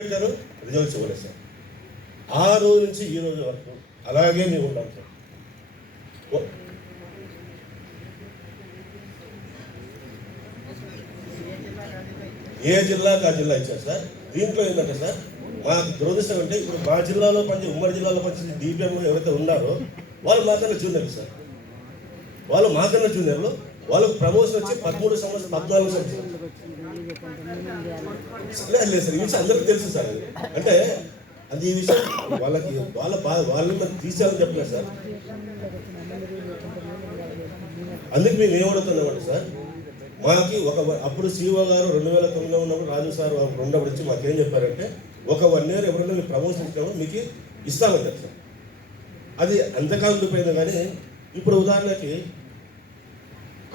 Results ఇవ్వలేదు sir. ఆ రోజు నుంచి ఈ రోజు వరకు అలాగే మేము ఉన్నాం సార్. ఏ జిల్లాకి ఆ జిల్లా ఇచ్చారు సార్. దీంట్లో ఏంటంటే సార్, మా దురదృష్టం అంటే ఇప్పుడు మా జిల్లాలో ఉమ్మడి జిల్లాలో పనిచేసిన డిపిఎం ఎవరైతే ఉన్నారో వాళ్ళు మాకన్నా జూనియర్లు సార్. వాళ్ళు మాకన్నా జూనియర్లు. వాళ్ళకు ప్రమోషన్ వచ్చి 13 సంవత్సరాలు 14 సంవత్సరాలు లేదు సార్. ఈ విషయం అందరికీ తెలుసు సార్. అంటే అది ఈ విషయం వాళ్ళకి వాళ్ళని మనం తీసేయాలని చెప్పలేదు సార్. అందుకు మేము ఏమడుతున్నామంటే సార్, మాకి అప్పుడు సిఓ గారు 2009లో ఉన్నప్పుడు రాజు సార్ ఉన్నప్పుడు వచ్చి మాకేం చెప్పారంటే, ఒక 1 year ఎవరైనా మీకు ప్రమోషన్ ఇచ్చినామో మీకు ఇస్తామంటారు సార్. అది అంతకాలం ఉండిపోయింది. కానీ ఇప్పుడు ఉదాహరణకి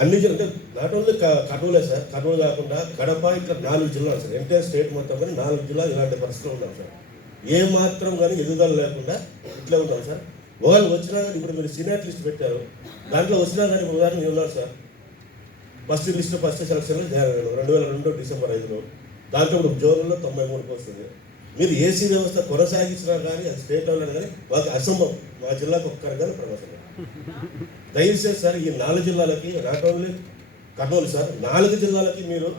అన్ని జిల్లా అంటే నాట్ ఓన్లీ కర్నూలే సార్, కర్నూలు కాకుండా కడప ఇట్లా 4 జిల్లాలు సార్. ఎంటైర్ స్టేట్ మొత్తం కానీ 4 జిల్లాలు ఇలాంటి పరిస్థితులు ఉన్నాం సార్. ఏ మాత్రం కానీ ఎదుగుదల లేకుండా ఇట్లా ఉన్నాం సార్. వాళ్ళు వచ్చినా కానీ ఇప్పుడు మీరు సీనియర్ లిస్ట్ పెట్టారు, దాంట్లో వచ్చినా కానీ ఉదాహరణ ఉన్నారు సార్. ఫస్ట్ సెలక్షన్లో 2002 డిసెంబర్ 5లో, దాంట్లో ఇప్పుడు జోన్లో 93 వస్తుంది. మీరు ఏసీ వ్యవస్థ కొనసాగించినా కానీ అది స్టేట్ లెవెల్ కానీ మాకు అసంభవం. మా జిల్లాకు ఒక్కరు కానీ ప్రమోషన్. దయచేసి సార్ ఈ 4 జిల్లాలకి, నాట్ ఓన్లీ కర్నూలు సార్, 4 జిల్లాలకి మీరు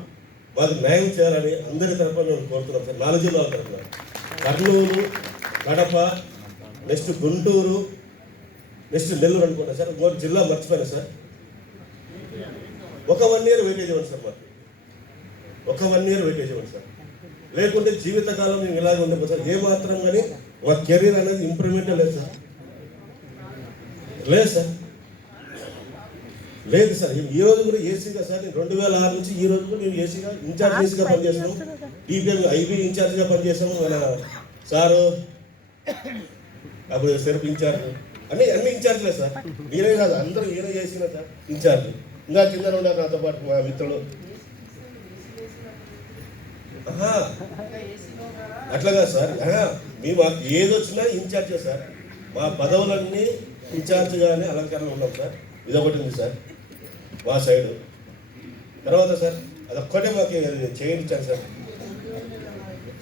మాకు న్యాయం చేయాలని అందరి తరఫున మేము కోరుతున్నాం సార్. 4 జిల్లాల తరఫున కర్నూలు, కడప, నెక్స్ట్ గుంటూరు, నెక్స్ట్ నెల్లూరు అనుకుంటా సార్. ఇంకో జిల్లా మర్చిపోయినా సార్. ఒక 1 year వెయిటేజ్ ఇవ్వండి సార్. మాకు ఒక 1 year వెయిటేజ్ ఇవ్వండి సార్. లేకుంటే జీవితకాలం మేము ఇలాగే ఉండిపోతాం సార్. ఏ మాత్రం కానీ మా కెరీర్ అనేది ఇంప్రూవ్మెంట్ లేదు సార్. లేదు సార్, లేదు సార్. ఈ రోజు కూడా ఏసీగా సార్, 2006 నుంచి ఈ రోజు కూడా మేము ఏసీగా ఏసీగా పనిచేసాము. టీపీఎం ఐబీ ఇన్ఛార్జ్గా పనిచేసాము. మన సారు అప్పుడు సెరప్ ఇన్ఛార్జ్ అన్ని ఇన్ఛార్జ్లే సార్. మీరే కాదు, అందరూ ఈయన చేసిన సార్ ఇన్ఛార్జ్. ఇంకా కింద ఉన్నారు నాతో పాటు మా మిత్రులు. అట్లాగా సార్, మేము ఏది వచ్చినా ఇన్ఛార్జే సార్. మా పదవులన్నీ ఇన్ఛార్జ్గానే అలంకరణ ఉన్నాం సార్. ఇదొకటి ఉంది సార్ మా సైడు. తర్వాత సార్ అదొక్కటే మాకు చేయించాను సార్.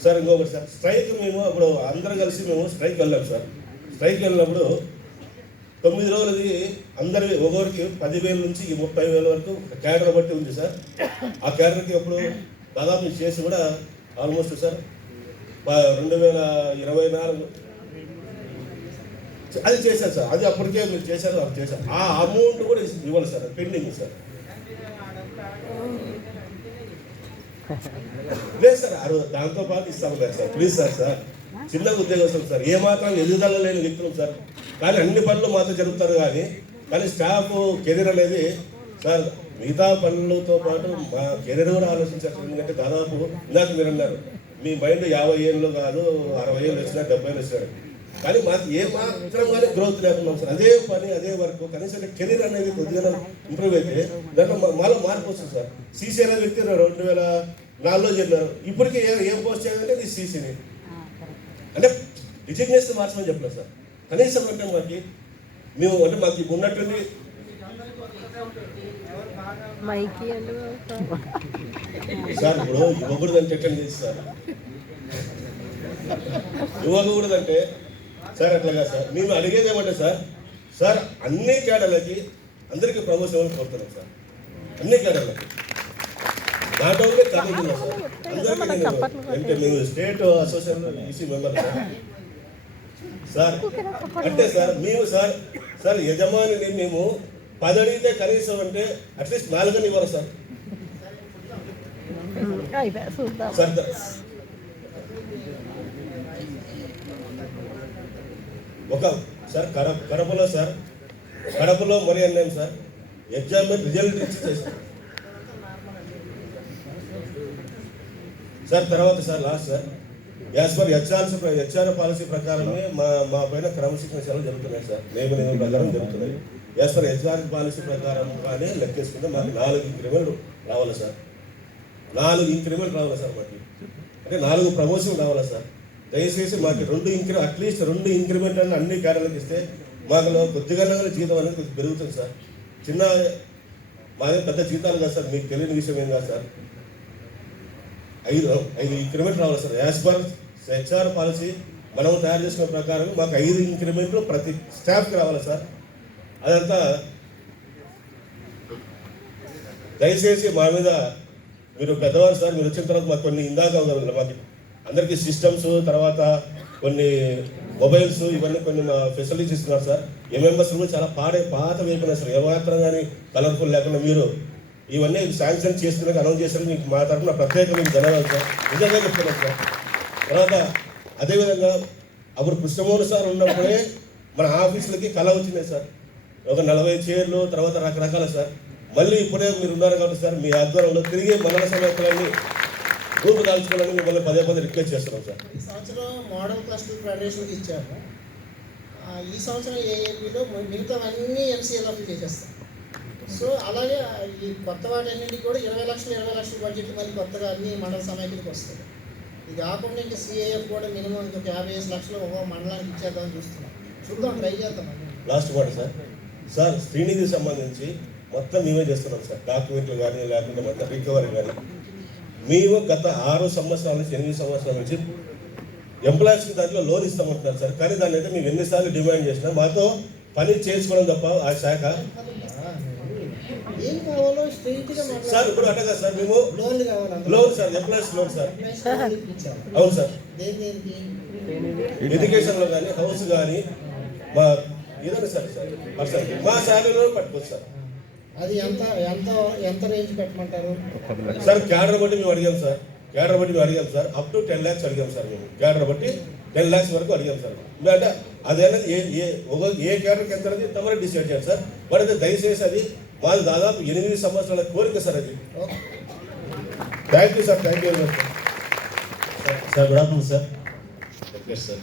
సార్ ఇంకొకటి సార్, స్ట్రైక్ మేము అప్పుడు అందరం కలిసి మేము స్ట్రైక్ వెళ్ళాం సార్. స్ట్రైక్ వెళ్ళినప్పుడు 9 రోజులది అందరి ఒకరికి 10,000 నుంచి 30,000 వరకు క్యాడర్ బట్టి ఉంది సార్. ఆ క్యాడర్కి అప్పుడు దాదాపు చేసి కూడా ఆల్మోస్ట్ సార్ 2024 అది చేశారు సార్. అది అప్పటికే మీరు చేశారు, అది చేశారు. ఆ అమౌంట్ కూడా ఇవ్వాలి సార్, పెండింగ్ సార్. లేదు సార్, దాంతో పాటు ఇస్తాము లేదు సార్. Please sir. సార్ చిన్న ఉద్యోగస్తులు సార్, ఏమాత్రం ఎదుగుదల లేని వ్యక్తులు సార్. కానీ అన్ని పనులు మాత్రం జరుగుతారు. కానీ స్టాఫ్ కెరీర్ అనేది సార్ మిగతా పనులతో పాటు మా కెరీర్ కూడా ఆలోచించారు. ఎందుకంటే దాదాపు ఇందాక మీరు అన్నారు, మీ మైండ్ 50 ఏళ్ళు కాదు, 60 ఏళ్ళు వచ్చినా 70 ఏళ్ళు వచ్చినాడు. కానీ మాకు ఏ మాత్రం కానీ గ్రోత్ లేకున్నాం సార్. అదే పని అదే వర్క్. కనీసం కెరీర్ అనేది కొద్దిగా ఇంప్రూవ్ అయితే దాంట్లో మాలో మార్పు వస్తుంది సార్. సీసీ అనే వ్యక్తి 2004లో చేరినారు. ఇప్పటికీ ఏం పోస్ట్ చేయాలంటే ఇది సీసీని అంటే డిజిగ్నేషన్ మార్చమని చెప్పలేదు సార్. కనీసం అంటే మేము అంటే మాకు ఉన్నట్టుండి సార్ ఇప్పుడు ఇవ్వకూడదంటే ఎక్కడ చేసి సార్, ఇవ్వకూడదంటే సార్ అట్లాగా సార్. మేము అడిగేది ఏమంటే సార్ అన్ని కేడర్లకి అందరికీ ప్రమోషన్ ఇవ్వాలని కోరుతున్నాం సార్. అన్ని కేడర్లకి, నాట్ ఓన్లీ కర్నూలు జిల్లా సార్, అందరికీ. అంటే మేము state association EC member sir. అంటే సార్ మేము సార్ యజమానిని మేము 10 అడిగితే కనీసం అంటే అట్లీస్ట్ 4 ఇవ్వాలి సార్. సార్ కడపలో మరి అన్నాను సార్, ఎగ్జామ్ రిజల్ట్ ఇచ్చి సార్. తర్వాత sir last sir, as per HR policy ప్రకారమే మా పైన క్రమశిక్షణ సెలవు జరుగుతున్నాయి సార్. నియమ ప్రకారం జరుగుతున్నాయి. యాజ్ పర్ హెచ్ఆర్ పాలసీ ప్రకారం కానీ లెక్కేసుకుంటే మాకు 4 ఇంక్రిమెంట్ రావాలి సార్. 4 ఇంక్రిమెంట్ రావాలి సార్. మాకు అంటే 4 ప్రమోషన్ రావాలి సార్. దయచేసి మాకు అట్లీస్ట్ 2 ఇంక్రిమెంట్ అని అన్ని క్యాడర్లకు ఇస్తే మాకు కొద్దిగా జీతం అనేది కొద్దిగా పెరుగుతుంది సార్. మాదే పెద్ద జీతాలు కాదు సార్, మీకు తెలియని విషయం ఏం కాదు సార్. 5 ఇంక్రిమెంట్ రావాలి sir. As per HR policy మనం తయారు చేసుకున్న ప్రకారం మాకు 5 ఇంక్రిమెంట్లు ప్రతి స్టాఫ్కి రావాలి సార్. అదంతా దయచేసి మా మీద మీరు పెద్దవారు సార్, మీరు వచ్చిన తర్వాత మాకు కొన్ని ఇందాక మాకు అందరికీ సిస్టమ్స్, తర్వాత కొన్ని మొబైల్స్, ఇవన్నీ కొన్ని మా ఫెసిలిటీస్ ఇస్తున్నారు సార్. ఎంఎంఎస్ కూడా చాలా పాత అయిపోయినాయి సార్, ఏమాత్రం కానీ కలర్ఫుల్ లేకుండా మీరు ఇవన్నీ శాంక్షన్ చేస్తున్నా అనౌన్స్ చేసిన మీకు మా తరఫున ప్రత్యేక మీకు ధన్యవాదాలు సార్, నిజంగా చెప్తున్నాం సార్. తర్వాత అదేవిధంగా అప్పుడు కృష్ణమోహన్ సార్ ఉన్నప్పుడే మన ఆఫీసులకి కళ వచ్చినాయి సార్, ఒక 40 చైర్లు, తర్వాత రకరకాల సార్. మళ్ళీ ఇప్పుడే మీరు ఉన్నారు కాబట్టి సార్, మీ ఆధ్వర్యంలో తిరిగి మండల సమస్యలన్నీ రూపుదాల్చుకోవాలని మిమ్మల్ని పదే రిక్వెస్ట్ చేస్తున్నాం సార్. ఈ సంవత్సరం మోడల్ క్లస్టర్ ఫెడరేషన్కి ఇచ్చాము. ఈ సంవత్సరం ఏఏపీలో మిగతావన్నీ ఎన్సీఎల్ఎఫ్ చేసేస్తాం. సో అలాగే ఈ కొత్త వాటన్నింటికి కూడా 20 లక్షలు బడ్జెట్ మరి కొత్తగా అన్ని మండల సమైక్యతకి వస్తుంది. ఇది కాకుండా ఇంకా సిఐఎఫ్ కూడా మినిమం ఇంకొక 55 లక్షలు ఒక మండలానికి ఇచ్చేద్దామని చూస్తున్నాం. చూద్దాం, ట్రై చేద్దాం. లాస్ట్ మాట సార్ శ్రీనిధి సంబంధించి మొత్తం మేమే చేస్తున్నాం సార్, డాక్యుమెంట్లు కానీ లేకుంటే మొత్తం రికవరీ కానీ. మేము గత 6 సంవత్సరాల నుంచి 8 సంవత్సరాల నుంచి ఎంప్లాయీస్కి దాంట్లో లోన్ ఇస్తామంటున్నారు సార్. కానీ దాన్ని అయితే మేము ఎన్నిసార్లు డిమాండ్ చేసినా మాతో పని చేసుకోవడం తప్ప ఆ శాఖ ఏం కావాలో సార్ ఇప్పుడు అట్టగా సార్ మేము loan sir, employees loan sir. అవును సార్, ఎడ్యుకేషన్లో కానీ హౌస్ కానీ మా ఏదైనా సరే సార్ పర్సన్ మా శాలరీలో పట్టుకోవచ్చు సార్. అది ఎంత రేంజ్ పెట్టమంటారు సార్? క్యాడర్ బట్టి మేము అడిగాం సార్, అప్ టు 10 lakhs అడిగాం సార్. మేము క్యాడర్ బట్టి 10 lakhs వరకు అడిగాం సార్. అంటే అదేనా ఏ క్యాడర్కి ఎంత అనేది తమరే డిసైడ్ చేయాలి సార్. బట్ అయితే దయచేసి అది మాది దాదాపు 8 సంవత్సరాల కోరిక సార్ అది. Thank you sir, thank you very much sir. Good afternoon sir. Sir.